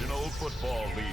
National Football League.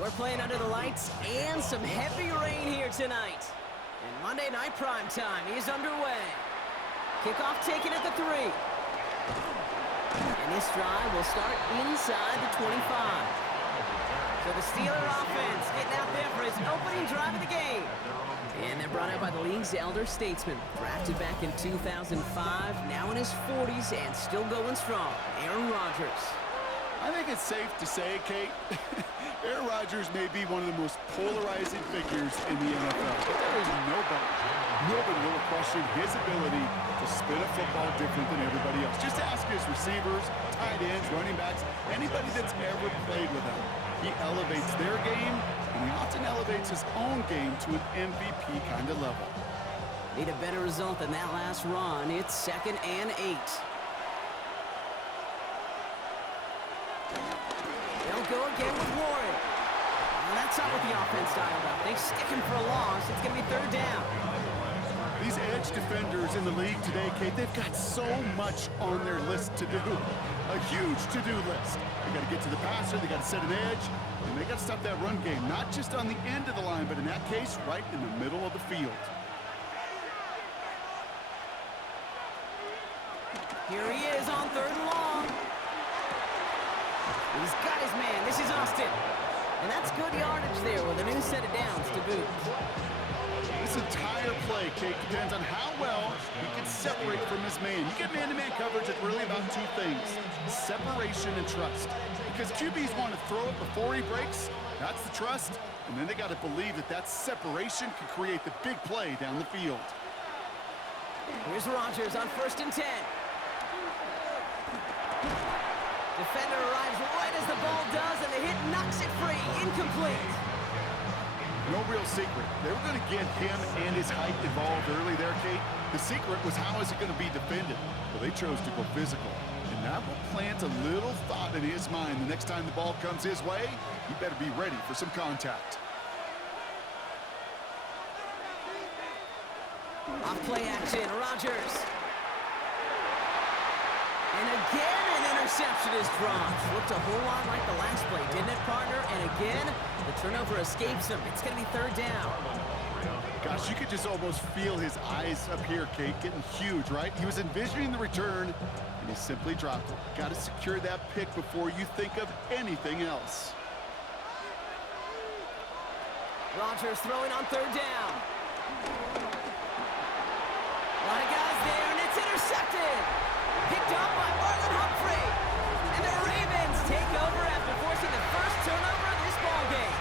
We're playing under the lights and some heavy rain here tonight. And Monday Night Prime Time is underway. Kickoff taken at the 3. And this drive will start inside the 25. So the Steeler offense getting out there for its opening drive of the game. And they're brought out by the league's elder statesman. Drafted back in 2005, now in his 40s and still going strong. Aaron Rodgers. I think it's safe to say, Kate, Aaron Rodgers may be one of the most polarizing figures in the NFL. But there is nobody will question his ability to spin a football different than everybody else. Just ask his receivers, tight ends, running backs, anybody that's ever played with him. He elevates their game, and he often elevates his own game to an MVP kind of level. Need a better result than that last run. It's 2nd and 8. They'll go again with Warren. Well, that's not what the offense dialed up. They stick him for a loss. It's going to be 3rd down. These edge defenders in the league today, Kate, they've got so much on their list to do. A huge to-do list. They got to get to the passer, they got to set an edge, and they got to stop that run game. Not just on the end of the line, but in that case, right in the middle of the field. Here he is on 3rd and long. He's got his man. This is Austin. And that's good yardage there with a new set of downs to boot. This entire play, Kate, depends on how well he can separate from his man. You get man-to-man coverage, it's really about 2 things: separation and trust. Because QBs want to throw it before he breaks. That's the trust. And then they got to believe that that separation can create the big play down the field. Here's Rodgers on 1st and 10. Defender arrives right as the ball does, and the hit knocks it free. Incomplete. No real secret. They were going to get him and his height involved early there, Kate. The secret was how is he going to be defended? Well, they chose to go physical. And that will plant a little thought in his mind. The next time the ball comes his way, he better be ready for some contact. Off play action, Rodgers. And again, an interception is dropped. Looked a whole lot like the last play, didn't it, partner? And again, the turnover escapes him. It's going to be 3rd down. Gosh, you could just almost feel his eyes up here, Kate, getting huge, right? He was envisioning the return, and he simply dropped it. Got to secure that pick before you think of anything else. Rodgers throwing on 3rd down. A lot of guys there, and it's intercepted. Picked up by Marlon Humphrey. And the Ravens take over after forcing the first turnover of this ballgame.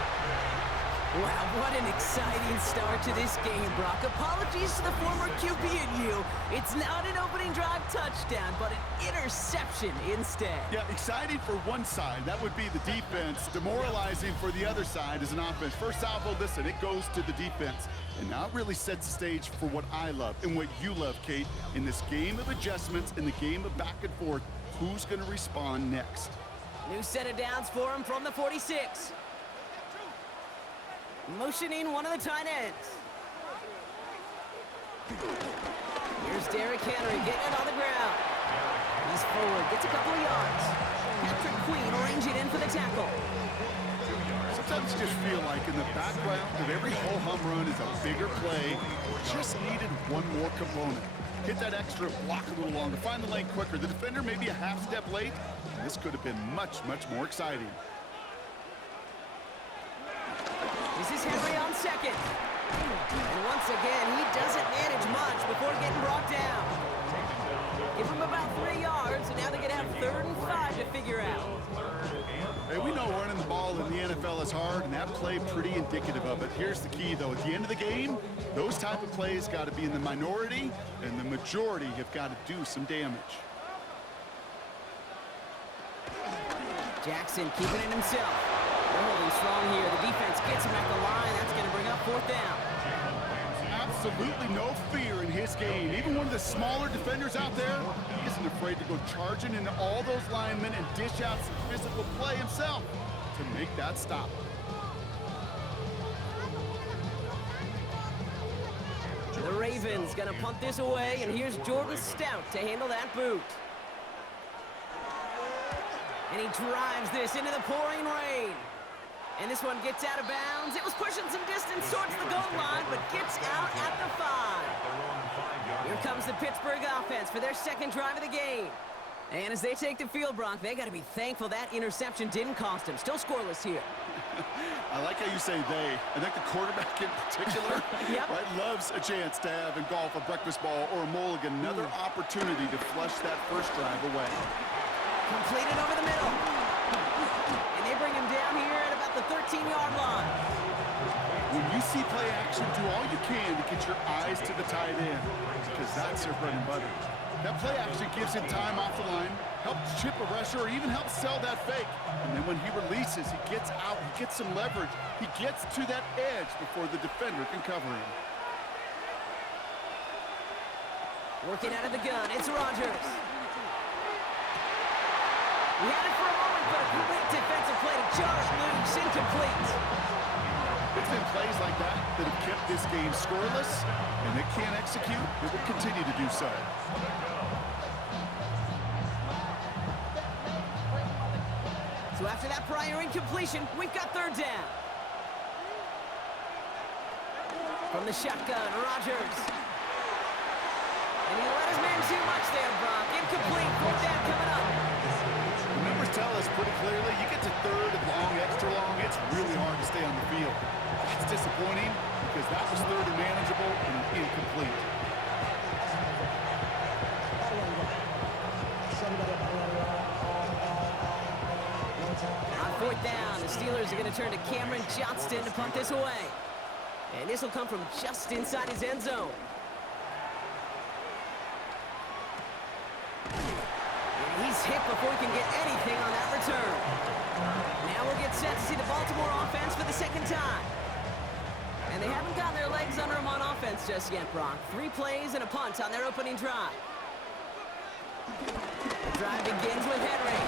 Wow, what an exciting start to this game, Brock. Apologies to the former QB and you. It's not an opening drive touchdown, but an interception instead. Yeah, exciting for one side. That would be the defense. Demoralizing for the other side as an offense. First salvo, listen, it goes to the defense. And now it really sets the stage for what I love and what you love, Kate. In this game of adjustments, in the game of back and forth, who's going to respond next? New set of downs for him from the 46. Motioning one of the tight ends. Here's Derrick Henry getting it on the ground. He's forward, gets a couple of yards. Patrick between, arrange it in for the tackle. Sometimes you just feel like in the background of every ho-hum run is a bigger play. Just needed one more component. Hit that extra block a little longer, find the lane quicker. The defender maybe a half step late. This could have been much, much more exciting. This is Henry on second. And once again, he doesn't manage much before getting brought down. Give him about 3 yards, and now they're going to have 3rd and 5 to figure out. Hey, we know running the ball in the NFL is hard, and that play pretty indicative of it. Here's the key, though. At the end of the game, those type of plays got to be in the minority, and the majority have got to do some damage. Jackson keeping it himself. They're holding strong here. The defense gets him at the line. That's going to bring up 4th down. Absolutely no fear in his game. Even one of the smaller defenders out there, he isn't afraid to go charging into all those linemen and dish out some physical play himself to make that stop. The Ravens going to punt this away, and here's Jordan Stout to handle that boot. And he drives this into the pouring rain. And this one gets out of bounds. It was pushing some distance towards the goal line, but gets out at the 5. Here comes the Pittsburgh offense for their 2nd drive of the game. And as they take the field, Bronk, they got to be thankful that interception didn't cost them. Still scoreless here. I like how you say they. I think the quarterback in particular right, loves a chance to have in golf a breakfast ball or a mulligan, another opportunity to flush that first drive away. Completed over the middle. And they bring him down here at about the 13-yard line. When you see play action, do all you can to get your eyes to the tight end, because that's their bread and butter. That play action gives him time off the line, helps chip a rusher, or even helps sell that fake. And then when he releases, he gets out, he gets some leverage. He gets to that edge before the defender can cover him. Working out of the gun, it's Rodgers. He had it for a moment, but a great defensive play to Josh loose, incomplete. It's been plays like that that have kept this game scoreless, and they can't execute. It will continue to do so. So after that prior incompletion, we've got 3rd down. From the shotgun, Rodgers. And he let his man too much there, Brock. Incomplete, 4th down coming up. The numbers tell us pretty clearly, you get to 3rd and long, extra long, it's really hard to stay on the field. That's disappointing because that was 3rd and manageable and incomplete. On 4th down, the Steelers are going to turn to Cameron Johnston to punt this away. And this will come from just inside his end zone. He's hit before he can get anything on that return. Now we'll get set to see the Baltimore offense for the 2nd time. And they haven't gotten their legs under them on offense just yet, Brock. 3 plays and a punt on their opening drive. The drive begins with Henry.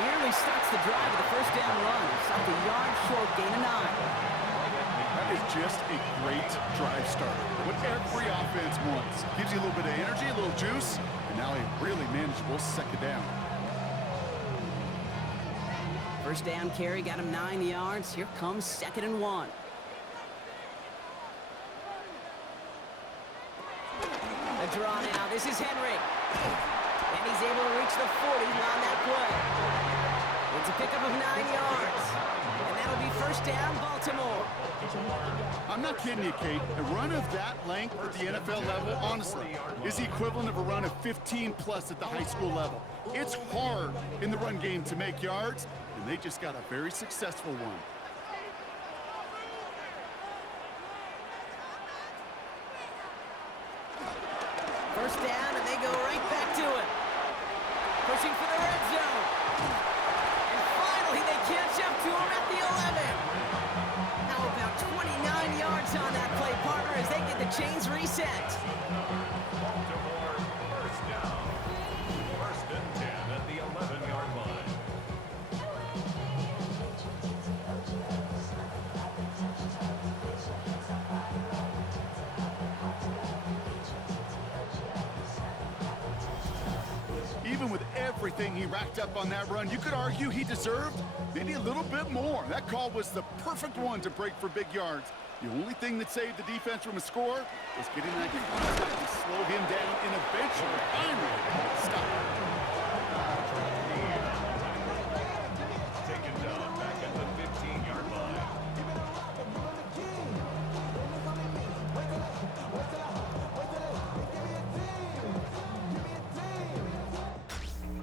Nearly starts the drive with the 1st down run. Stopped a yard short, gain of 9. That is just a great drive starter. What every offense wants. Gives you a little bit of energy, a little juice, and now a really manageable 2nd down. 1st down carry got him 9 yards. Here comes 2nd and 1. The draw now. This is Henry. And he's able to reach the 40 on that play. It's a pickup of 9 yards. And that'll be 1st down, Baltimore. I'm not kidding you, Kate. A run of that length at the NFL level, honestly, is the equivalent of a run of 15-plus at the high school level. It's hard in the run game to make yards, and they just got a very successful one. First down, and they go right back to it. Pushing for the red zone. And finally, they catch up to him at the 11. Now about 29 yards on that play, partner, as they get the chains reset. Baltimore, 1st down. 1st and 10 at the 11-yard line. Even with everything he racked up on that run, you could argue he deserved maybe a little bit more. That call was the perfect one to break for big yards. The only thing that saved the defense from a score was getting that contact to slow him down and eventually, finally, stop him. Taken down back at the 15-yard line.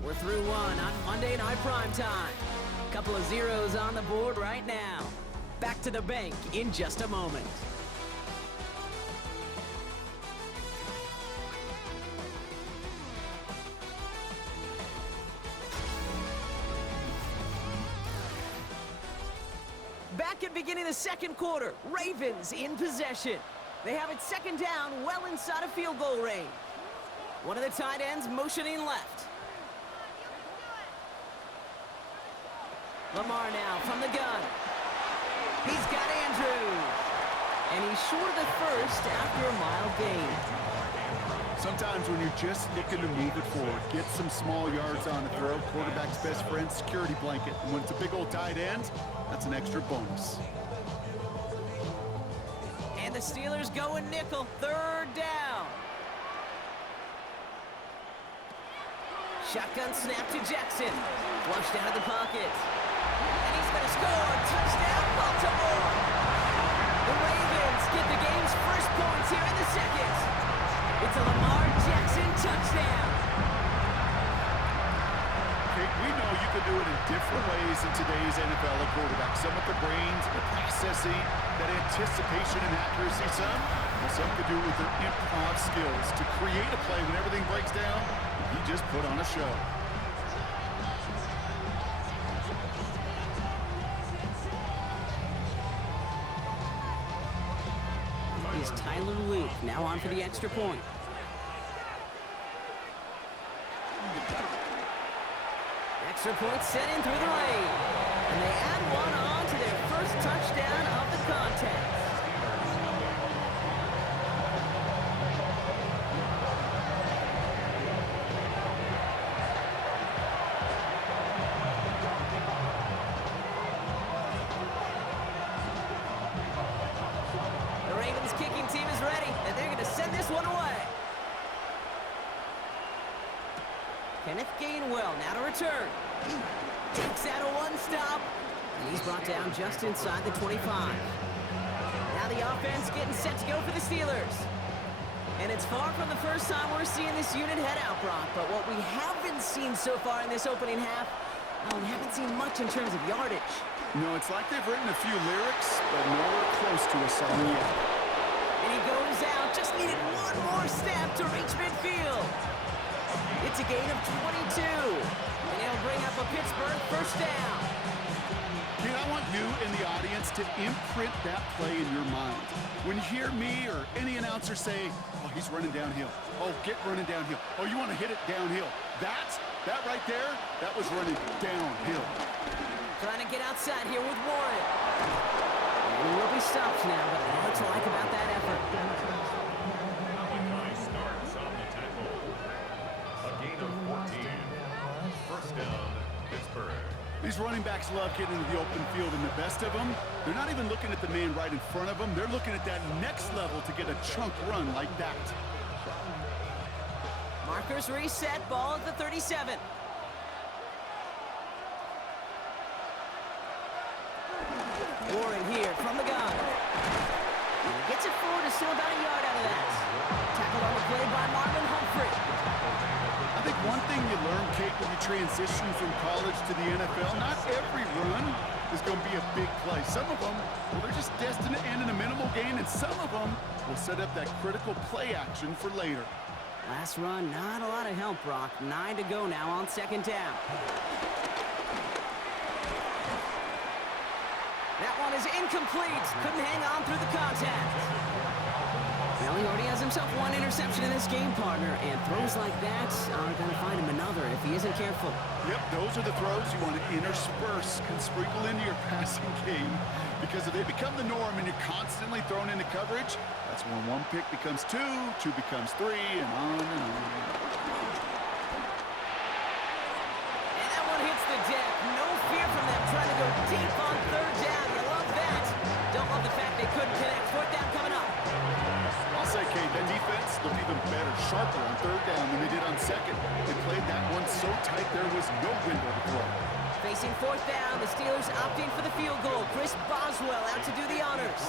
We're through one on Monday Night Primetime. Couple of zeros on the board right now. Back to the bank in just a moment. Back at beginning of the second quarter, Ravens in possession. They have it second down, well inside of field goal range. One of the tight ends motioning left. Lamar now from the gun. He's got Andrews. And he's short of the first after a mild gain. Sometimes when you're just looking to move it forward, get some small yards on the throw, quarterback's best friend, security blanket. And when it's a big old tight end, that's an extra bonus. And the Steelers going nickel, third down. Shotgun snap to Jackson. Flushed out of the pocket. And he's going to score. Touchdown, Baltimore. The Ravens get the game's first points here in the second. It's a Lamar Jackson touchdown. Kate, we know you can do it in different ways in today's NFL at quarterback. Some with the brains, the processing, that anticipation and accuracy. Some could do it with their improv skills to create a play when everything breaks down. He just put on a show. Is Tyler Luke now on for the extra point. Extra point set in through the lane. And they add one on to their first touchdown of the contest. Kicking team is ready, and they're going to send this one away. Kenneth Gainwell now to return. Takes out a one-stop, and he's brought down just inside the 25. Now the offense getting set to go for the Steelers. And it's far from the first time we're seeing this unit head out, Brock, but what we haven't seen so far in this opening half, well, we haven't seen much in terms of yardage. No, it's like they've written a few lyrics, but nowhere close to a song yet. And he goes out, just needed one more step to reach midfield. It's a gain of 22, and he'll bring up a Pittsburgh first down. Kid, I want you and the audience to imprint that play in your mind. When you hear me or any announcer say, oh, he's running downhill. Oh, get running downhill. Oh, you want to hit it downhill. That right there, that was running downhill. Trying to get outside here with Warren. And he will be stopped now, but a lot to like about that effort. Malachi starts on the tackle. A gain of 14. First down, Pittsburgh. These running backs love getting into the open field, and the best of them, they're not even looking at the man right in front of them. They're looking at that next level to get a chunk run like that. Markers reset, ball at the 37. Warren here from the gun. And he gets it forward to still about a yard out of that. Tackled on the play by Marvin Humphrey. I think one thing you learn, Kate, when you transition from college to the NFL, not every run is going to be a big play. Some of them, well, they're just destined to end in a minimal gain, and some of them will set up that critical play action for later. Last run, not a lot of help, Brock. 9 to go now on second down. That one is incomplete. Couldn't hang on through the contact. Well, he already has himself one interception in this game, partner, and throws like that are going to find him another if he isn't careful. Yep, those are the throws you want to intersperse and sprinkle into your passing game, because if they become the norm and you're constantly thrown into coverage, that's when one pick becomes two becomes three, and on and on. defense looked even better, sharper on third down than they did on second. They played that one so tight there was no window to throw. Facing fourth down, the Steelers opting for the field goal. Chris Boswell out to do the honors.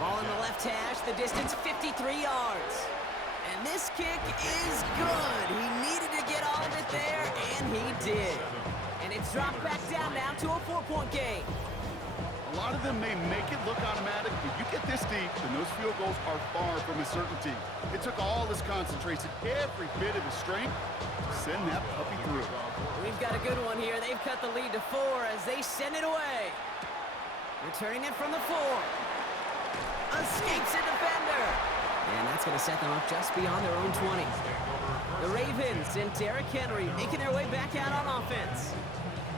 Ball in the left hash, the distance 53 yards. And this kick is good. He needed to get all of it there, and he did. And it's dropped back down now to a 4-point game. A lot of them may make it look automatic, but you get this deep, and those field goals are far from a certainty. It took all his concentration, every bit of his strength, to send that puppy through. We've got a good one here. They've cut the lead to 4 as they send it away. Returning it from the 4. Escapes a defender. And that's going to set them up just beyond their own 20. The Ravens and Derrick Henry making their way back out on offense.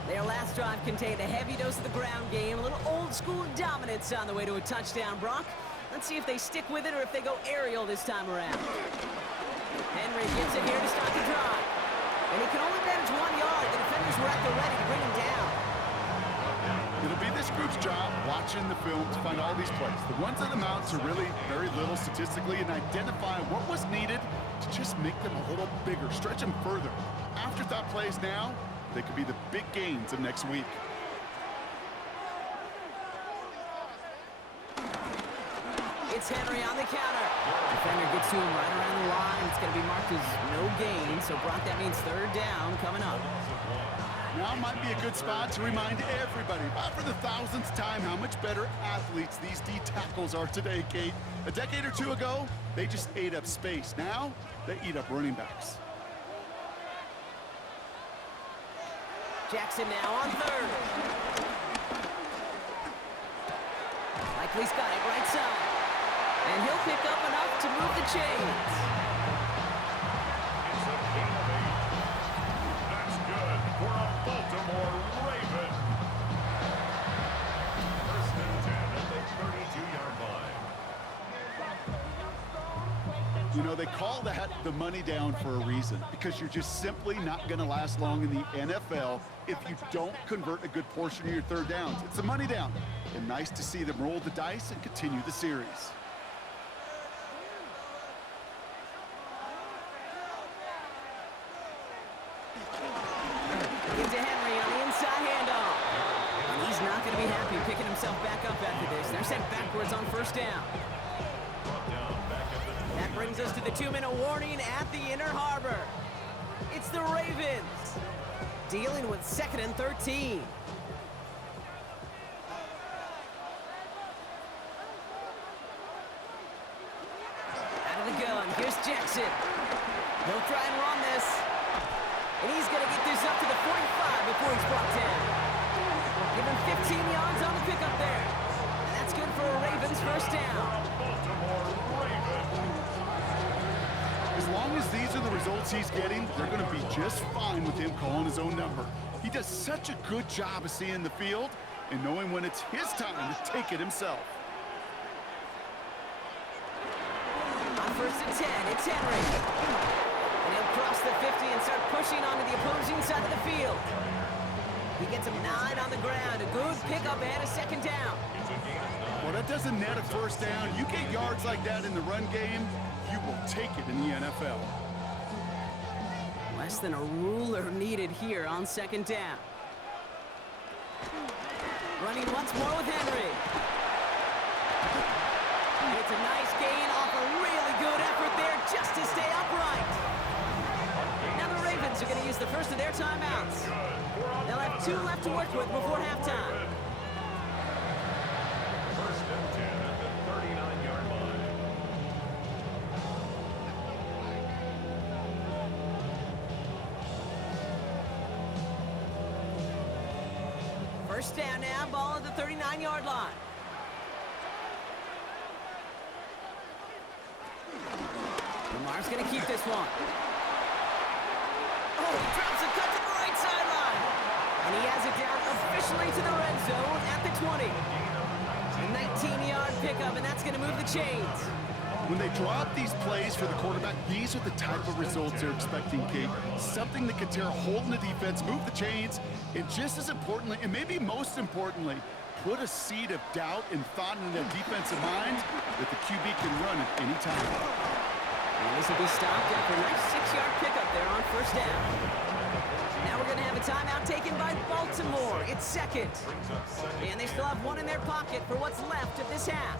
Their last drive contained a heavy dose of the ground game, a little old-school dominance on the way to a touchdown, Brock. Let's see if they stick with it or if they go aerial this time around. Henry gets it here to start the drive. And he can only manage 1 yard. The defenders were at the ready to bring him down. It'll be this group's job watching the film to find all these plays. The ones that amount to really very little statistically and identify what was needed to just make them a little bigger, stretch them further. Afterthought plays now, they could be the big gains of next week. It's Henry on the counter. Defender gets to him right around the line. It's going to be marked as no gain. So, Brock, that means third down coming up. Now might be a good spot to remind everybody, about for the thousandth time, how much better athletes these D tackles are today, Kate. A decade or two ago, they just ate up space. Now, they eat up running backs. Jackson now on third. Likely's got it right side. And he'll pick up enough to move the chains. It's a gain of 8. That's good for a Baltimore Raven. First and 10 at the 32-yard line. You know, they call that the money down for a reason, because you're just simply not going to last long in the NFL if you don't convert a good portion of your third downs. It's a money down, and nice to see them roll the dice and continue the series. Into Henry on the inside handoff. And he's not going to be happy picking himself back up after this. They're sent backwards on first down. That brings us to the 2-minute warning at the inner harbor. It's the Ravens dealing with 2nd and 13. Out of the gun, here's Jackson. He'll try and run this. And he's going to get this up to the 45 before he's brought down. Give him 15 yards on the pickup there. And that's good for a Ravens first down. As long as these are the results he's getting, they're going to be just fine with him calling his own number. He does such a good job of seeing the field and knowing when it's his time to take it himself. On first and 10, it's Henry. And he'll cross the 50 and start pushing onto the opposing side of the field. He gets him 9 on the ground. A good pickup and a second down. Well, that doesn't net a first down. You get yards like that in the run game, you will take it in the NFL. Less than a ruler needed here on second down. Running once more with Henry. And it's a nice gain off a really good effort there just to stay upright. Now the Ravens are going to use the first of their timeouts. They'll have 2 left to work with before halftime. First and 10 at the 39-yard line. First down now, ball at the 39-yard line. Lamar's going to keep this one. Oh, he drops a cut to the right sideline. And he has it down officially to the red zone at the 20. A 19-yard pickup, and that's going to move the chains. When they draw up these plays for the quarterback, these are the type of results they're expecting, Kate. Something that can tear a hole in the defense, move the chains, and just as importantly, and maybe most importantly, put a seed of doubt and thought in that defensive mind that the QB can run at any time. And this will be stopped after a nice 6-yard pickup there on first down. Now we're going to have a timeout taken by Baltimore. It's second. And they still have one in their pocket for what's left of this half.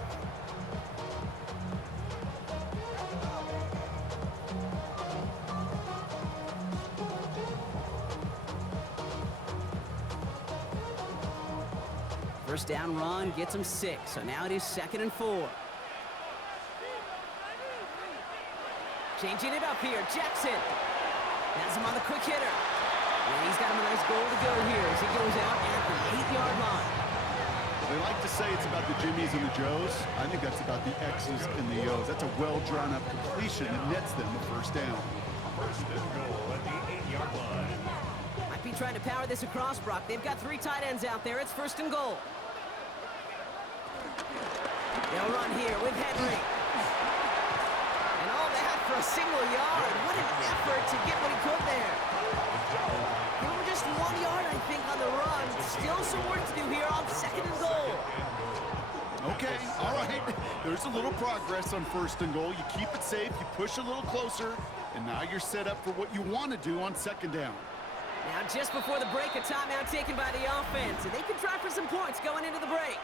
First down run gets them 6, so now it is 2nd and 4. Changing it up here, Jackson. Has him on the quick hitter. And he's got him a nice goal to go here as he goes out at the 8-yard line. They like to say it's about the Jimmies and the Joes. I think that's about the X's and the O's. That's a well-drawn-up completion that nets them the first down. First and goal at the 8-yard line. Might be trying to power this across, Brock. They've got 3 tight ends out there. It's 1st and goal. They'll run here with Henry. And all that for a single yard. What an effort to get what he could there. They were just 1 yard, I think, on the run. Still some work to do here on 2nd and goal. Okay, all right. There's a little progress on 1st and goal. You keep it safe, you push a little closer, and now you're set up for what you want to do on 2nd down. Now, just before the break, a timeout taken by the offense, and they can try for some points going into the break.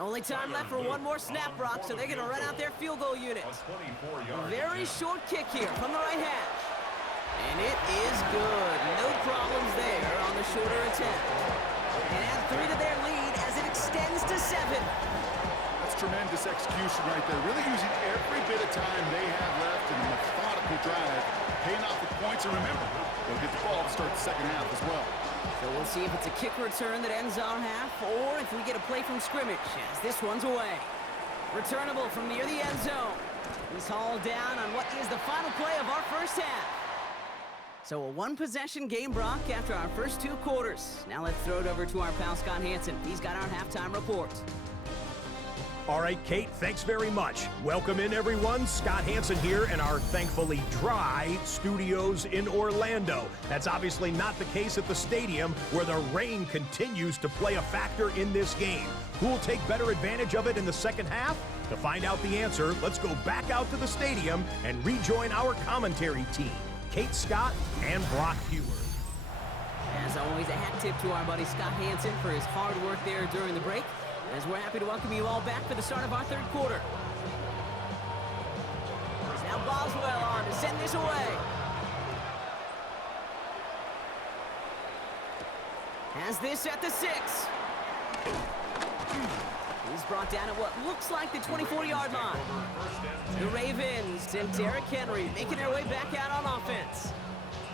Only time left for one more snap, Brock, so they're going to run out their field goal unit. A very short kick here from the right hash. And it is good. No problems there on the shorter attempt. And add 3 to their lead as it extends to 7. That's tremendous execution right there. Really using every bit of time they have left in a methodical drive, paying off with points. And remember, they'll get the ball to start the second half as well. So we'll see if it's a kick return that ends our half, or if we get a play from scrimmage, as this one's away. Returnable from near the end zone. He's hauled down on what is the final play of our first half. So a 1-possession game, Brock, after our first 2 quarters. Now let's throw it over to our pal Scott Hansen. He's got our halftime report. All right, Kate, thanks very much. Welcome in, everyone. Scott Hansen here in our thankfully dry studios in Orlando. That's obviously not the case at the stadium, where the rain continues to play a factor in this game. Who will take better advantage of it in the second half? To find out the answer, let's go back out to the stadium and rejoin our commentary team, Kate Scott and Brock Hewer. As always, a hat tip to our buddy Scott Hansen for his hard work there during the break, as we're happy to welcome you all back for the start of our 3rd quarter. Now Boswell on to send this away. Has this at the 6. He's brought down at what looks like the 24-yard line. The Ravens and Derrick Henry making their way back out on offense.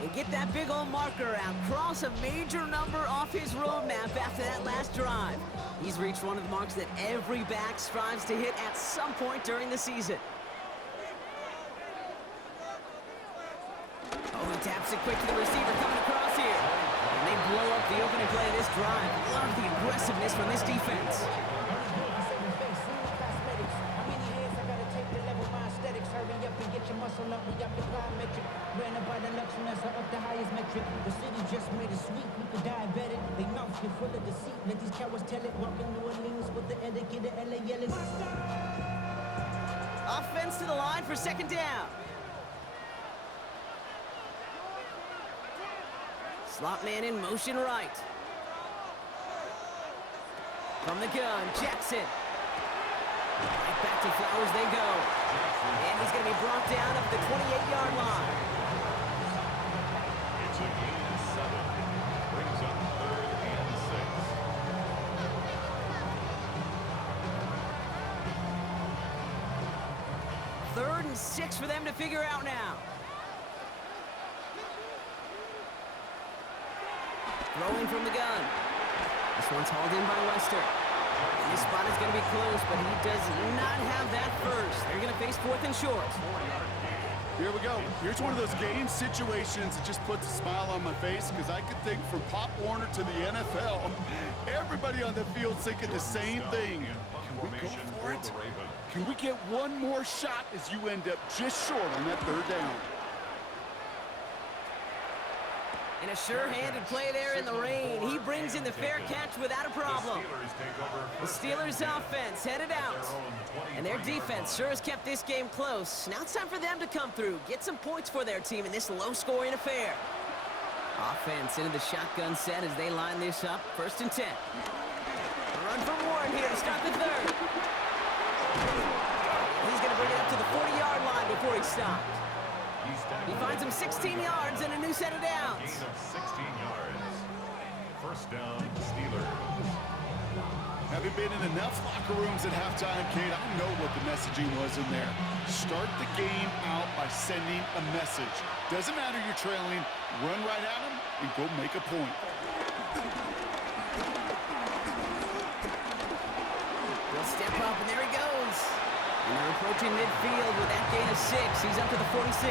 And get that big old marker out. Cross a major number off his roadmap after that last drive. He's reached one of the marks that every back strives to hit at some point during the season. Oh, he taps it quick to the receiver coming across here. And they blow up the opening play of this drive. Love the aggressiveness from this defense. The city just made a sweep with the diabetic. They mouth get full of deceit. Let these cowards tell it. Walking New Orleans with the etiquette of LA yelling. Offense to the line for 2nd down. Slot man in motion right. From the gun, Jackson. Right back to Flowers they go. And he's going to be brought down up the 28-yard line. It's a gain of 7. Brings up 3rd and 6. 3rd and 6 for them to figure out now. Throwing from the gun. This one's hauled in by Lester. And this spot is going to be close, but he does not have that first. They're going to face 4th and short. Here we go. Here's one of those game situations that just puts a smile on my face, because I could think from Pop Warner to the NFL, everybody on the field thinking the same thing. Can we go formation for for it? the Ravens. Can we get one more shot as you end up just short on that third down? And a sure-handed play there in the rain. He brings in the fair catch without a problem. The Steelers offense headed out. And their defense sure has kept this game close. Now it's time for them to come through, get some points for their team in this low-scoring affair. Offense into the shotgun set as they line this up. 1st and 10. Run for Warren here to start the third. He's going to bring it up to the 40-yard line before he stopped. He finds him 16 yards and a new set of downs. Gain of 16 yards. 1st down, Steelers. Having been in enough locker rooms at halftime, Kate, I know what the messaging was in there. Start the game out by sending a message. Doesn't matter you're trailing, run right at them and go make a point. He'll step up, and there he goes. And they're approaching midfield with that gain of 6. He's up to the 46.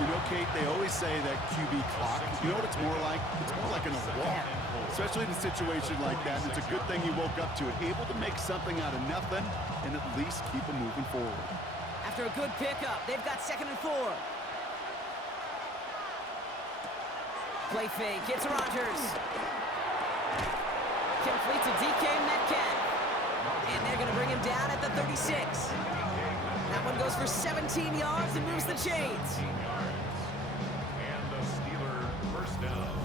You know, Kate, they always say that QB clock, you know what it's more like? It's more like in a walk, especially in a situation like that. And it's a good thing he woke up to it, able to make something out of nothing and at least keep him moving forward. After a good pickup, they've got 2nd and 4. Play fake, hits Rodgers. Complete to DK Metcalf. And they're going to bring him down at the 36. That one goes for 17 yards and moves the chains. And the Steeler 1st down.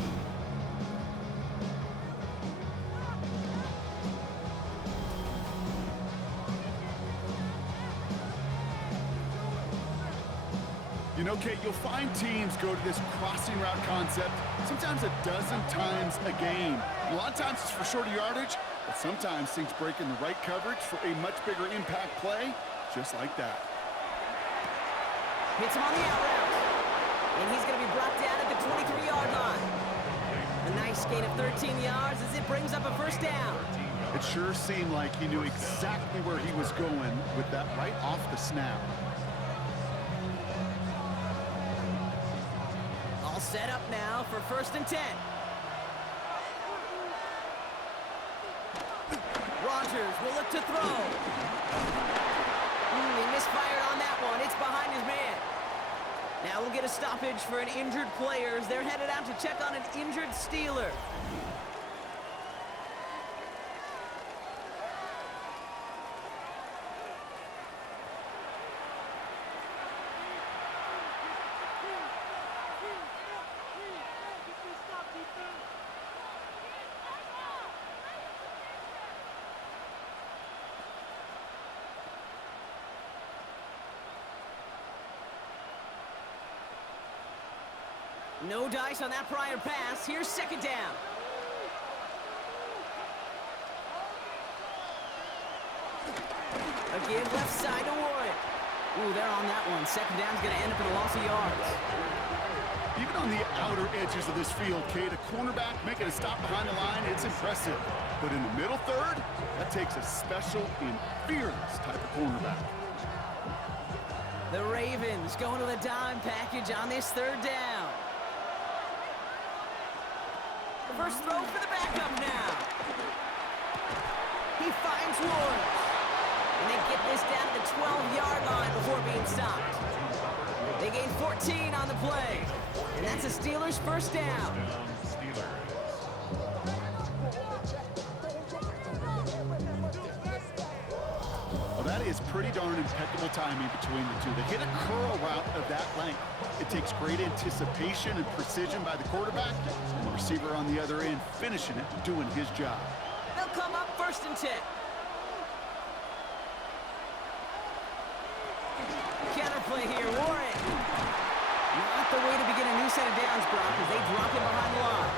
You know, Kate, you'll find teams go to this crossing route concept sometimes a dozen times a game. A lot of times it's for shorter yardage, but sometimes things break in the right coverage for a much bigger impact play, just like that. Hits him on the out route. And he's going to be brought down at the 23-yard line. A nice gain of 13 yards as it brings up a 1st down. It sure seemed like he knew exactly where he was going with that right off the snap. All set up now for 1st and 10. Rodgers will look to throw. He misfired on that one. It's behind his man. Now we'll get a stoppage for an injured player as they're headed out to check on an injured Steeler. No dice on that prior pass. Here's 2nd down. A give left side to Warren. Ooh, they're on that one. 2nd down's going to end up in a loss of yards. Even on the outer edges of this field, Kate, a cornerback making a stop behind the line, it's impressive. But in the middle third, that takes a special and fearless type of cornerback. The Ravens going to the dime package on this 3rd down. First throw for the backup now. He finds Ward. And they get this down to the 12-yard line before being stopped. They gain 14 on the play. And that's a Steelers 1st down. Well, that is pretty darn impeccable timing between the two. They hit a curl route of that length. It takes great anticipation and precision by the quarterback, and the receiver on the other end finishing it, doing his job. They'll come up 1st and 10. Counterplay here, Warren. Not the way to begin a new set of downs, Brock, as they drop him behind the line.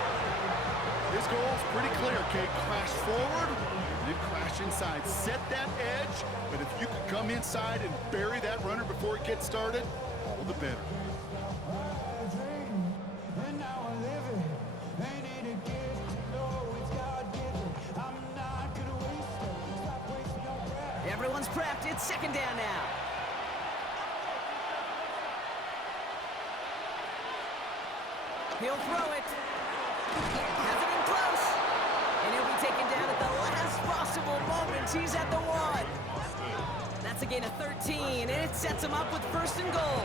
His goal is pretty clear, Kate. Crash forward, and then crash inside. Set that edge, but if you can come inside and bury that runner before it gets started, all the better. Everyone's prepped. It's 2nd down now. He'll throw it. Has it in close. And he'll be taken down at the last possible moment. He's at the 1. That's a gain of 13, and it sets him up with 1st and goal.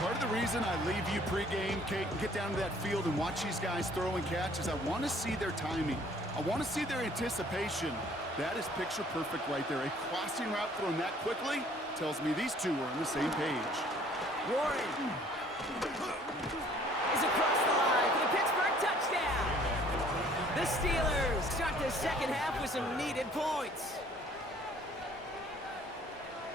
Part of the reason I leave you pregame, Kate, and get down to that field and watch these guys throw and catch is I want to see their timing. I want to see their anticipation. That is picture perfect right there. A crossing route thrown that quickly tells me these two are on the same page. Warren is across the line for the Pittsburgh touchdown. The Steelers start the second half with some needed points.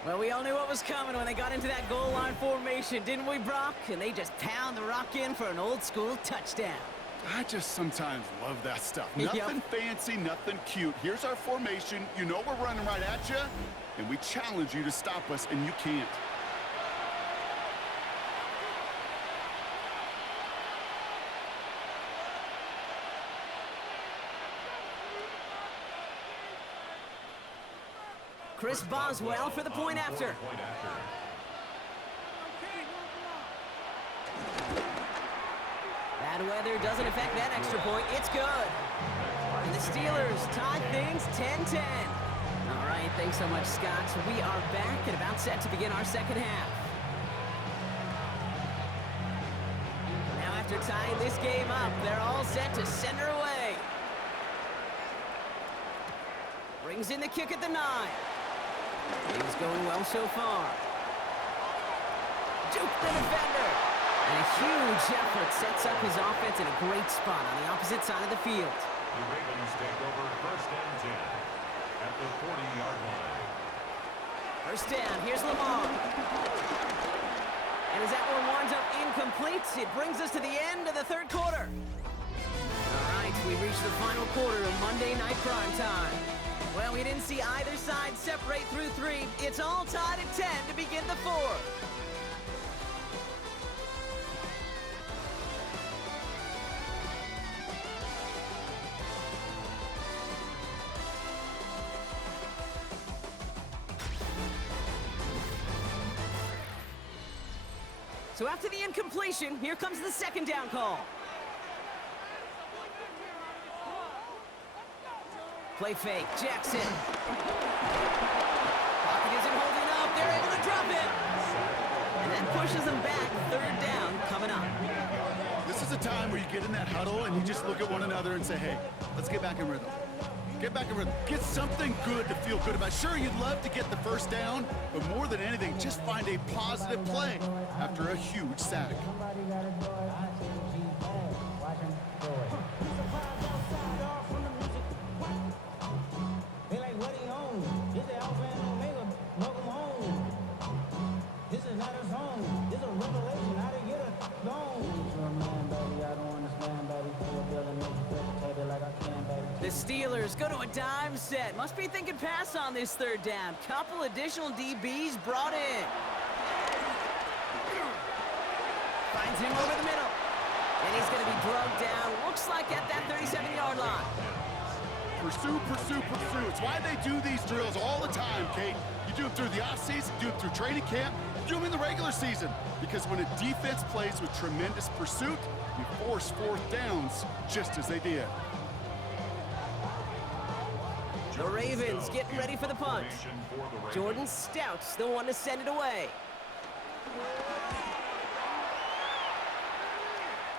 Well, we all knew what was coming when they got into that goal line formation, didn't we, Brock? And they just pound the rock in for an old-school touchdown. I just sometimes love that stuff. Yep. Nothing fancy, nothing cute. Here's our formation. You know we're running right at you, and we challenge you to stop us, and you can't. Chris Boswell for the point after. Bad weather doesn't affect that extra point. It's good. And the Steelers tie things 10-10. All right, thanks so much, Scott. We are back and about set to begin our second half. Now, after tying this game up, they're all set to send her away. Brings in the kick at the 9. Things going well so far. Juke the defender. And a huge effort sets up his offense in a great spot on the opposite side of the field. The Ravens take over 1st and 10 at the 40-yard line. First down, here's Lamar. And as that one winds up incomplete, it brings us to the end of the 3rd quarter. All right, we reached the final quarter of Monday Night Prime Time. Well, we didn't see either side separate through 3. It's all tied at 10 to begin the 4th. So after the incompletion, here comes the 2nd down call. Play fake, Jackson. Pocket isn't holding up. They're able to drop it. And that pushes them back. 3rd down coming up. This is a time where you get in that huddle and you just look at one another and say, hey, let's get back in rhythm. Get back in rhythm. Get something good to feel good about. Sure, you'd love to get the 1st down, but more than anything, just find a positive play after a huge sack. The Steelers go to a dime set. Must be thinking pass on this 3rd down. Couple additional DBs brought in. Finds him over the middle. And he's going to be drugged down. Looks like at that 37-yard line. Pursue, pursue, pursue. It's why they do these drills all the time, Kate. You do them through the offseason, do them through training camp, do them in the regular season. Because when a defense plays with tremendous pursuit, you force 4th downs just as they did. The Ravens getting ready for the punt. Jordan Stout's the one to send it away.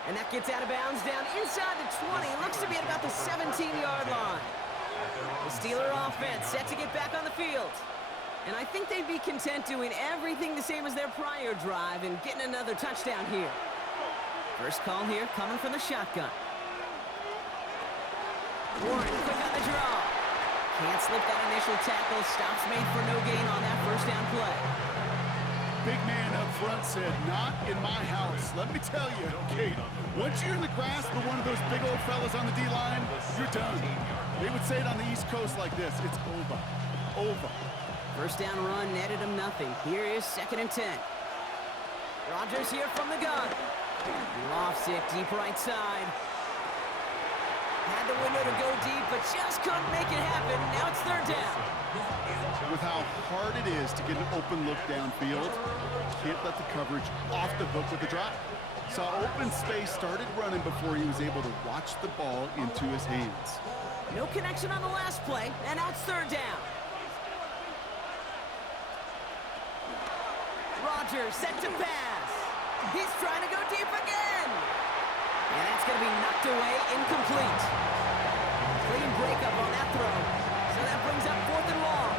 And that gets out of bounds down inside the 20. Looks to be at about the 17-yard line. The Steeler offense set to get back on the field. And I think they'd be content doing everything the same as their prior drive and getting another touchdown here. First call here coming from the shotgun. Warren quick on the draw. Can't slip that initial tackle. Stops made for no gain on that 1st down play. Big man up front said, not in my house. Let me tell you, Kate, once you're in the grasp of one of those big old fellas on the D-line, you're done. They would say it on the East Coast like this, it's over. Over. First down run netted him nothing. Here is 2nd and 10. Rodgers here from the gun. Lofts it deep right side. Had the window to go deep, but just couldn't make it happen. Now it's 3rd down. With how hard it is to get an open look downfield, can't let the coverage off the hook with the drop. Saw open space, started running before he was able to watch the ball into his hands. No connection on the last play, and now it's third down. Rodgers set to pass. He's trying to go deep again. And that's going to be knocked away, incomplete. Clean breakup on that throw. So that brings up 4th and long.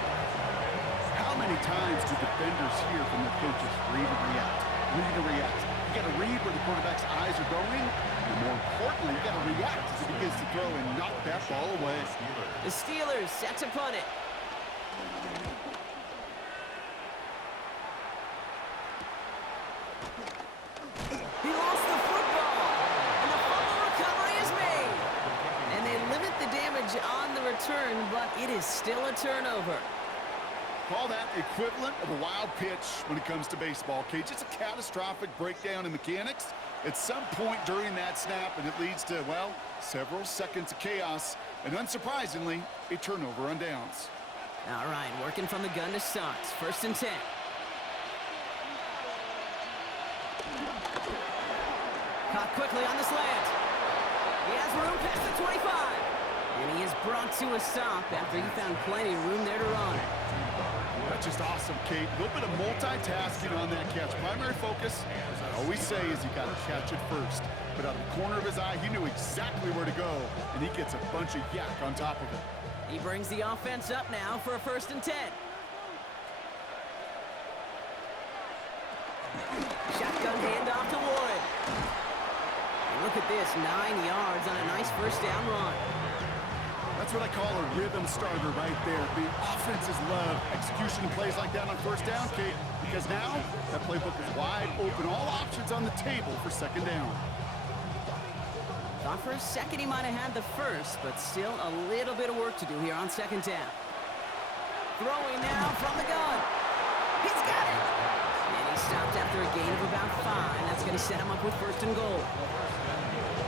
How many times do defenders hear from their coaches, read and react, read and react? You got to read where the quarterback's eyes are going, and more importantly, you got to react as he begins to throw and knock that ball away. The Steelers set to punt it. He lost the football, and the fumble recovery is made. And they limit the damage on the return, but it is still a turnover. Call that the equivalent of a wild pitch when it comes to baseball, Cage. It's a catastrophic breakdown in mechanics at some point during that snap, and it leads to, well, several seconds of chaos, and unsurprisingly, a turnover on downs. All right, working from the gun to start. 1st and 10. Caught quickly on the slant. He has room past the 25. And he is brought to a stop after he found plenty of room there to run. That's just awesome, Kate. A little bit of multitasking on that catch. Primary focus, as I always say, is you got to catch it first. But out of the corner of his eye, he knew exactly where to go, and he gets a bunch of yak on top of it. He brings the offense up now for a 1st and 10. Shotgun handoff to Wood. And look at this, 9 yards on a nice 1st down run. That's what I call a rhythm starter right there. The offenses love execution plays like that on 1st down, Kate, because now that playbook is wide open. All options on the table for 2nd down. Thought for a second he might have had the first, but still a little bit of work to do here on 2nd down. Throwing now from the gun. He's got it! And he stopped after a gain of about 5. That's going to set him up with 1st and goal.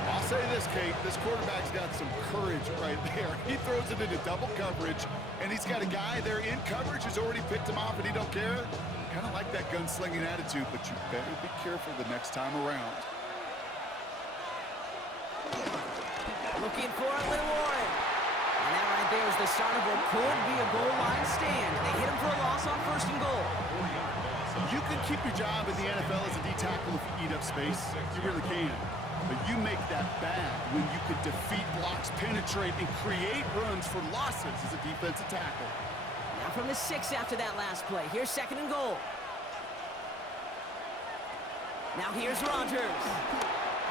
I'll say this, Kate, this quarterback's got some courage right there. He throws it into double coverage, and he's got a guy there in coverage who's already picked him off, and he don't care. Kind of like that gunslinging attitude, but you better be careful the next time around. Looking for it with Warren. And that right there is the start of what could be a goal line stand. They hit him for a loss on 1st and goal. You can keep your job in the NFL as a D tackle if you eat up space. You really can. But you make that bad when you could defeat blocks, penetrate, and create runs for losses as a defensive tackle. Now from the 6 after that last play. Here's 2nd and goal. Now here's Rodgers.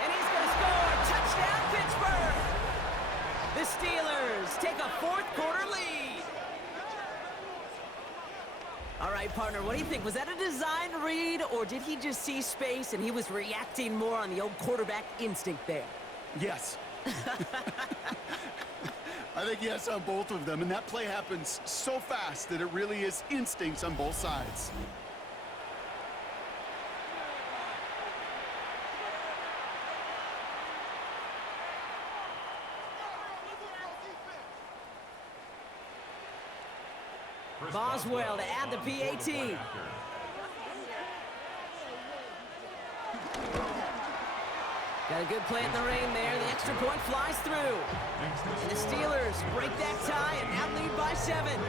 And he's going to score. Touchdown, Pittsburgh! The Steelers take a 4th quarter lead. All right, partner, what do you think? Was that a design read, or did he just see space and he was reacting more on the old quarterback instinct there? Yes. I think yes on both of them, and that play happens so fast that it really is instincts on both sides. Boswell to add the PAT. Got a good play in the rain there. The extra point flies through. And the Steelers break that tie and now lead by 7.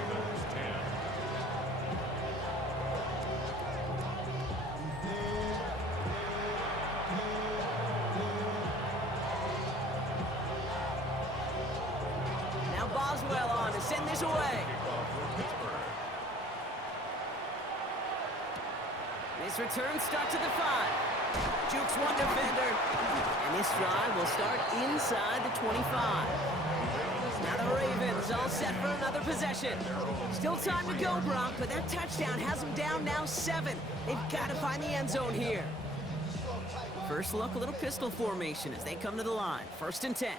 Now Boswell on to send this away. This return starts at the 5. Jukes one defender. And this drive will start inside the 25. Now the Ravens all set for another possession. Still time to go, Brock, but that touchdown has them down now 7. They've got to find the end zone here. First look, a little pistol formation as they come to the line. 1st and 10.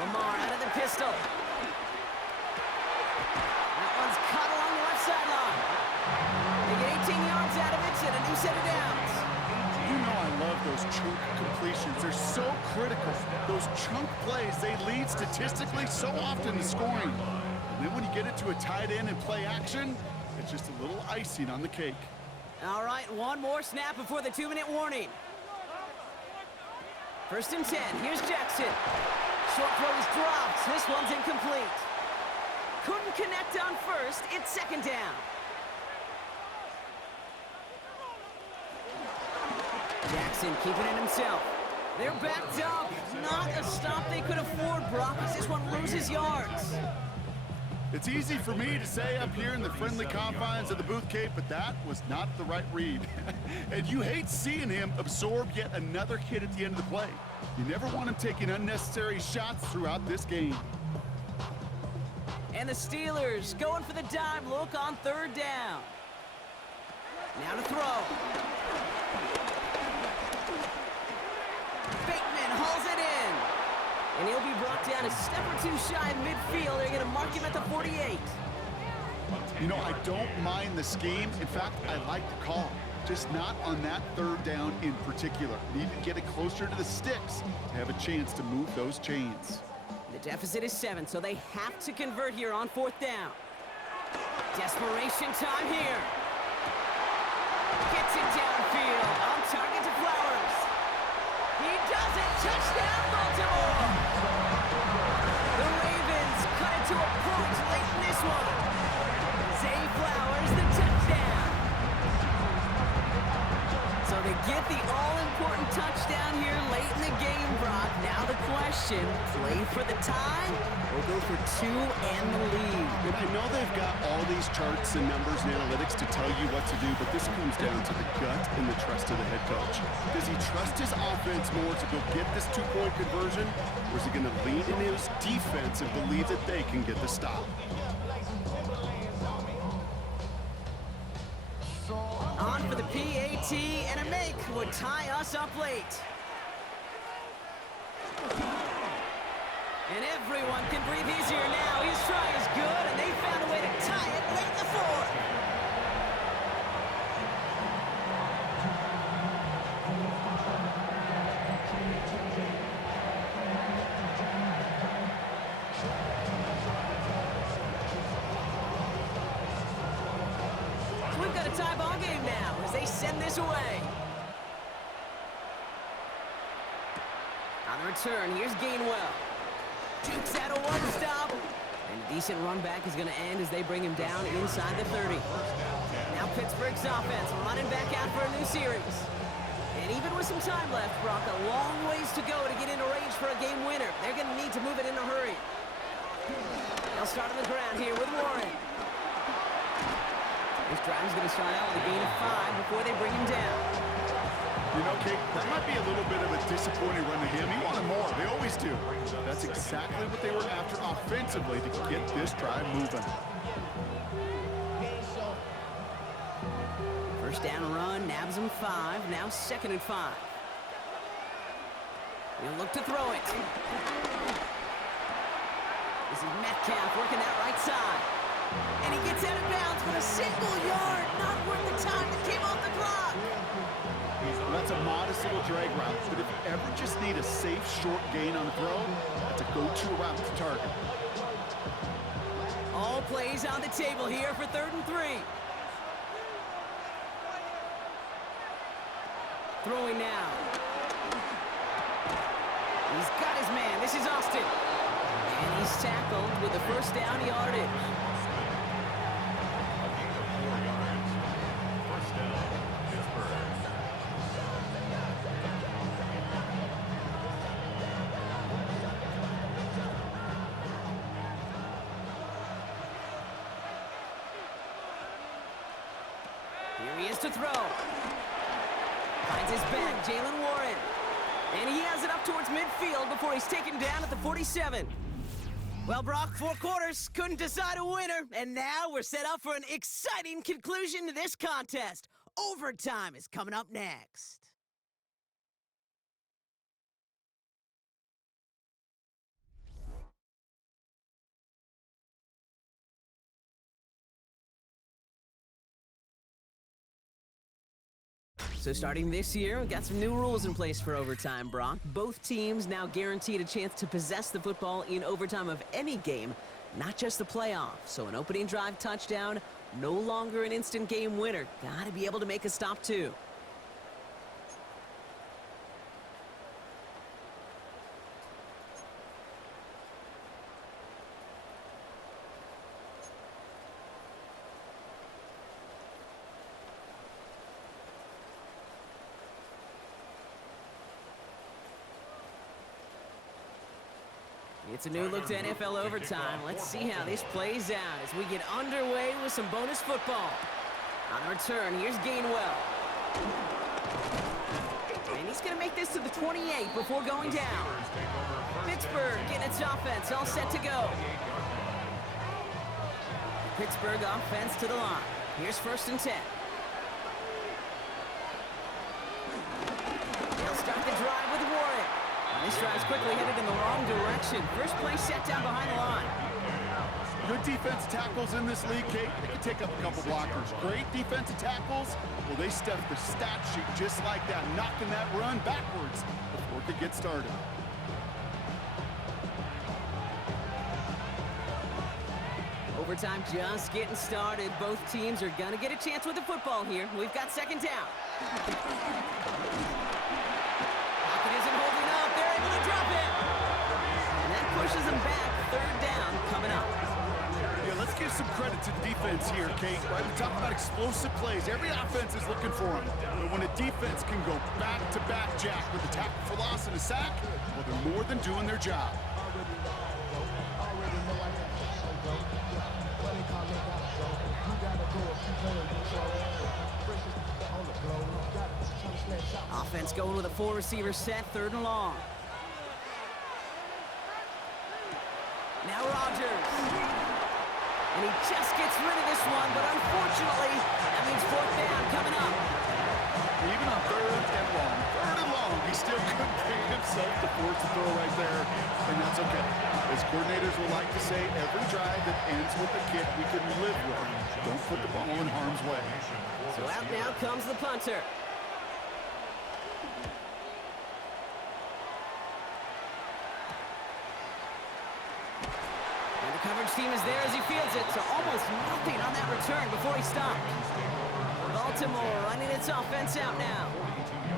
Lamar out of the pistol. That one's cut along the left sideline. They get 18 yards out of it and a new set of downs. You know I love those chunk completions. They're so critical. Those chunk plays, they lead statistically so often to scoring. And then when you get it to a tight end and play action, it's just a little icing on the cake. All right, one more snap before the 2-minute warning. 1st and 10. Here's Jackson. Short throw is dropped. This one's incomplete. Couldn't connect on first. It's 2nd down. Jackson keeping it himself. They're backed up. Not a stop they could afford, Brock, as this one loses yards. It's easy for me to say up here in the friendly confines of the booth, Kate, but that was not the right read. And you hate seeing him absorb yet another hit at the end of the play. You never want him taking unnecessary shots throughout this game. And the Steelers going for the dime look on 3rd down. Now to throw. Bateman hauls it in. And he'll be brought down a step or two shy of midfield. They're going to mark him at the 48. You know, I don't mind the scheme. In fact, I like the call. Just not on that 3rd down in particular. Need to get it closer to the sticks to have a chance to move those chains. The deficit is 7, so they have to convert here on 4th down. Desperation time here. Gets it downfield. On target to Flowers. He does it. Touchdown, Baltimore. The Ravens cut it to a point late in this one. Zay Flowers, the touchdown. So they get the all-important touchdown here late in the game, Brock. Now the question, play for the tie or go for 2 and the lead? And I know they've got all these charts and numbers and analytics to tell you what to do, but this comes down to the gut and the trust of the head coach. Does he trust his offense more to go get this 2-point conversion, or is he going to lean in his defense and believe that they can get the stop? On for the PAT, and a make would tie us up late. And everyone can breathe easier now. His try is good, and they found a way to tie it late in the 4th. So we've got a tie ball game now as they send this away. On the return, here's Gainwell. Jukes out a 1-stop. And a decent run back is going to end as they bring him down inside the 30. Now Pittsburgh's offense running back out for a new series. And even with some time left, Brock, a long ways to go to get into range for a game winner. They're going to need to move it in a hurry. They'll start on the ground here with Warren. This drive's going to start out with a gain of 5 before they bring him down. You know, Kate, that might be a little bit of a disappointing run to him. He wanted more. They always do. That's exactly what they were after offensively to get this drive moving. 1st down run, nabs him 5. Now 2nd and 5. He'll look to throw it. This is Metcalf working that right side. And he gets out of bounds with a single yard. Not worth the time that came off the clock. That's a modest little drag route, but if you ever just need a safe, short gain on the throw, that's a go-to route to target. All plays on the table here for 3rd and 3. Throwing now. He's got his man. This is Austin. And he's tackled with the 1st down yardage. Here he is to throw. Finds his back, Jalen Warren. And he has it up towards midfield before he's taken down at the 47. Well, Brock, 4 quarters couldn't decide a winner, and now we're set up for an exciting conclusion to this contest. Overtime is coming up next. So starting this year, we've got some new rules in place for overtime, Brock. Both teams now guaranteed a chance to possess the football in overtime of any game, not just the playoffs. So an opening drive touchdown No longer an instant game winner. Got to be able to make a stop, too. It's a new look to NFL overtime. Let's see how this plays out as we get underway with some bonus football. On the return, here's Gainwell. And he's going to make this to the 28 before going down. Pittsburgh getting its offense all set to go. Pittsburgh offense to the line. Here's 1st and 10. They'll start the drive with Warren. This drive's quickly headed in the wrong direction. First play set down behind the line. Good defensive tackles in this league, Kate. They can take up a couple blockers. Great defensive tackles. Well, they stuff the stat sheet just like that, knocking that run backwards before it could get started. Overtime just getting started. Both teams are going to get a chance with the football here. We've got 2nd down. Pushes them back. 3rd down coming up. Yeah, let's give some credit to the defense here, Kate. Right, we talk about explosive plays. Every offense is looking for them. But when a defense can go back-to-back jack with a tackle for loss and a sack, well, they're more than doing their job. Offense going with a 4-receiver set, 3rd and long. Now Rodgers. And he just gets rid of this one, but unfortunately, that means 4th down coming up. Even on 3rd and long, he still couldn't bring himself to force the throw right there, and that's okay. As coordinators will like to say, every drive that ends with a kick we can live with. Don't put the ball in harm's way. So out now comes the punter. Coverage team is there as he fields it, so almost nothing on that return before he stopped. Baltimore running its offense out now.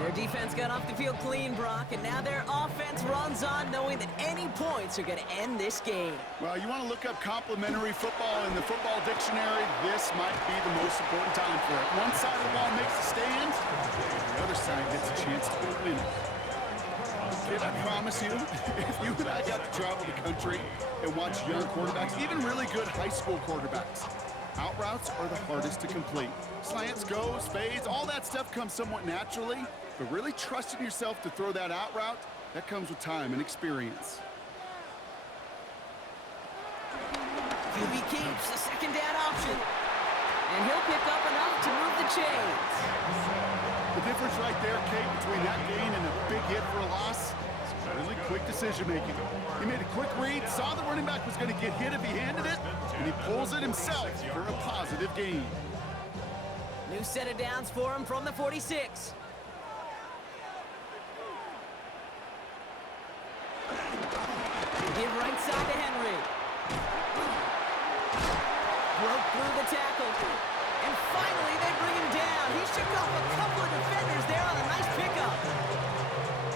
Their defense got off the field clean, Brock, and now their offense runs on knowing that any points are going to end this game. Well, you want to look up complimentary football in the football dictionary, this might be the most important time for it. One side of the ball makes a stand, the other side gets a chance to win it. Kid, I promise you, if you and I got to travel the country and watch young quarterbacks, even really good high school quarterbacks, out routes are the hardest to complete. Slants, goes, fades, all that stuff comes somewhat naturally, but really trusting yourself to throw that out route, that comes with time and experience. QB keeps the 2nd down option, and he'll pick up enough to move the chains. The difference right there, Kate, between that gain and a big hit for a loss is really quick decision-making. He made a quick read, saw the running back was going to get hit if he handed it, and he pulls it himself for a positive gain. New set of downs for him from the 46. Give right side to Henry. Broke through the tackle. And finally, they bring him down. He shook off a couple of defenders there on a nice pickup.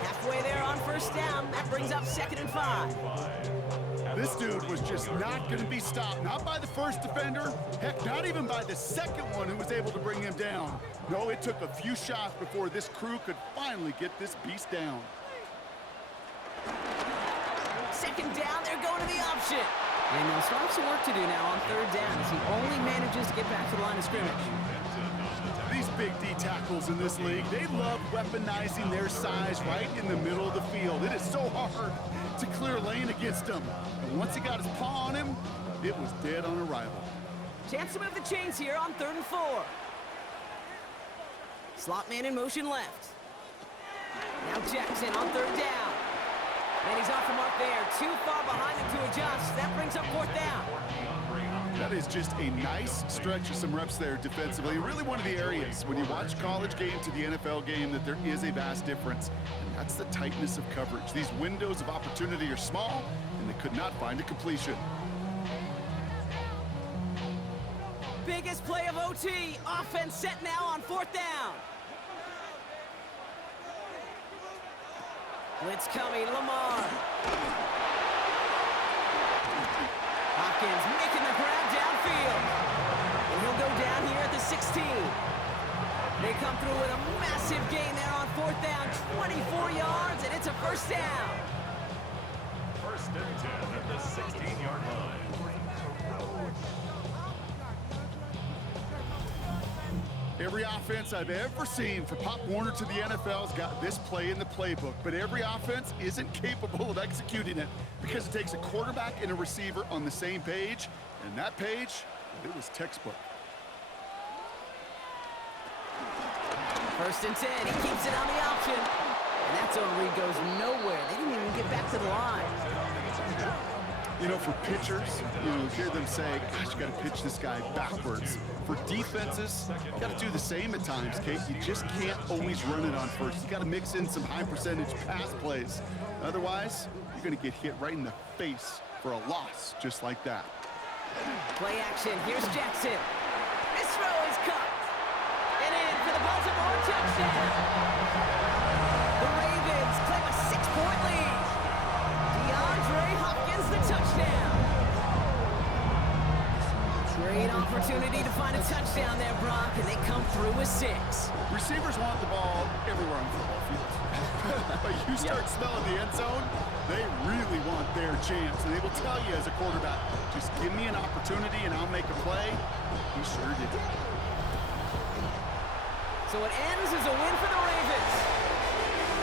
Halfway there on 1st down. That brings up 2nd and 5. This dude was just not going to be stopped. Not by the first defender. Heck, not even by the second one who was able to bring him down. No, it took a few shots before this crew could finally get this beast down. 2nd down, they're going to the option. And they'll start some work to do now on 3rd down as he only manages to get back to the line of scrimmage. These big D tackles in this league, they love weaponizing their size right in the middle of the field. It is so hard to clear lane against him. And once he got his paw on him, it was dead on arrival. Chance to move the chains here on 3rd and 4. Slot man in motion left. Now Jackson on 3rd down. And he's off the mark there. Too far behind him to adjust. That brings up 4th down. That is just a nice stretch of some reps there defensively. Really one of the areas when you watch college game to the NFL game that there is a vast difference. And that's the tightness of coverage. These windows of opportunity are small, and they could not find a completion. biggest play of OT. Offense set now on 4th down. Blitz coming, Lamar. Hopkins making the grab downfield. And he'll go down here at the 16. They come through with a massive gain there on 4th down, 24 yards, and it's a first down. First and 10 at the 16-yard line. Every offense I've ever seen from Pop Warner to the NFL's got this play in the playbook, but every offense isn't capable of executing it because it takes a quarterback and a receiver on the same page, and that page, it was textbook. First and 10, he keeps it on the option. And that zone read goes nowhere. They didn't even get back to the line. You know, for pitchers, you hear them say, gosh, you got to pitch this guy backwards. For defenses, you got to do the same at times, Kate. You just can't always run it on first. You got to mix in some high percentage pass plays. Otherwise, you're going to get hit right in the face for a loss just like that. Play action. Here's Jackson. This throw is caught. And in for the Baltimore touchdown. The Ravens claim a 6-point lead. DeAndre Hopkins the touchdown. Great opportunity to find a touchdown there, Brock, and they come through with 6. Receivers want the ball everywhere on the football field. But you start smelling the end zone, they really want their chance. And they will tell you as a quarterback, just give me an opportunity and I'll make a play. He sure did. So it ends as a win for the Ravens.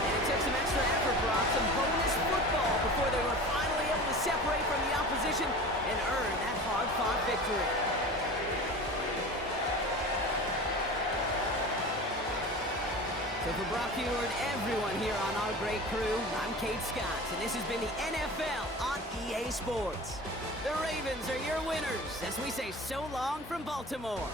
And it took some extra effort, Brock, some bonus football before they were finally able to separate from the opposition and earn that hard-fought victory. So for Brock Eward, everyone here on our great crew, I'm Kate Scott, and this has been the NFL on EA Sports. The Ravens are your winners as we say so long from Baltimore.